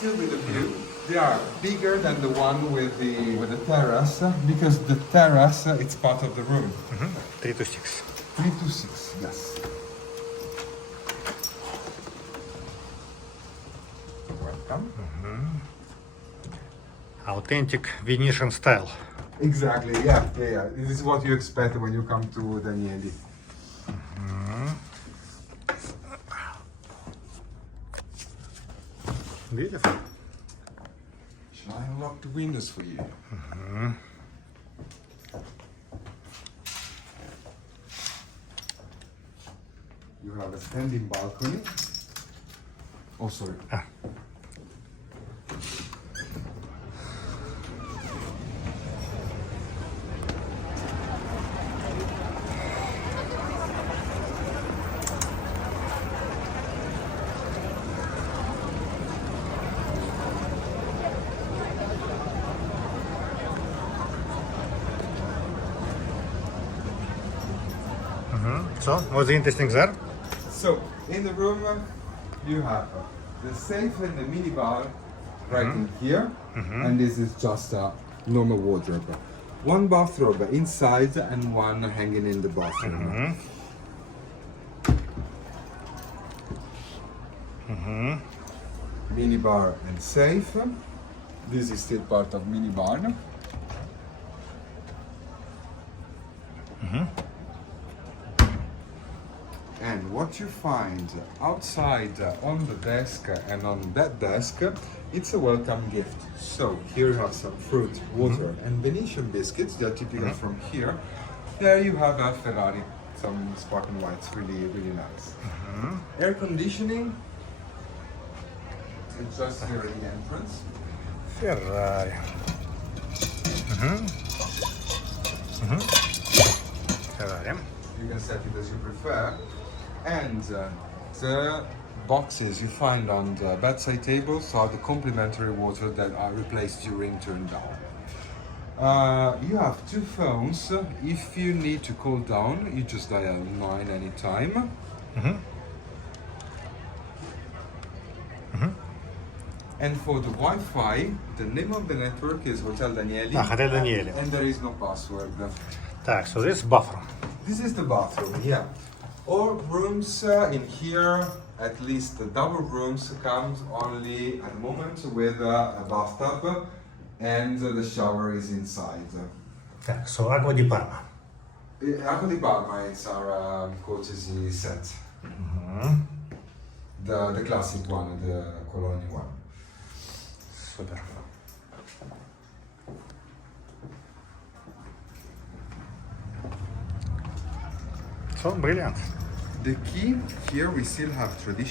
still with the view. They are bigger than the one with the terrace because the terrace it's part of the room. 3 to 6. 3 to 6, yes. Welcome. Authentic Venetian style. Exactly, yeah. This is what you expect when you come to Danieli. Beautiful. Shall I unlock the windows for you? You have a standing balcony. Oh, sorry. So, what's interesting there? So, in the room, you have the safe and the minibar right in here, and this is just a normal wardrobe. One bathrobe inside and one hanging in the bathroom. Minibar and safe. This is still part of minibar. And what you find outside on the desk and on that desk, it's a welcome gift. So here you have some fruit, water, and Venetian biscuits. They're typical from here. There you have a Ferrari, some sparkling whites, really, really nice. Air conditioning. It's just here at the entrance. Ferrari. Ferrari. You can set it as you prefer. And the boxes you find on the bedside tables are the complimentary water that are replaced during turn down. You have 2 phones. If you need to call down, you just dial 9 anytime. And for the Wi-Fi, the name of the network is Hotel Danieli. Hotel Danieli. And there is no password. Так, so this is bathroom. This is the bathroom, yeah. All rooms in here, at least the double rooms, come only at the moment with a bathtub, and the shower is inside. Так, so Acqua di Parma. Acqua di Parma is our courtesy set. The classic one, the Colony one. Super. So, brilliant. The key, here we still have tradition.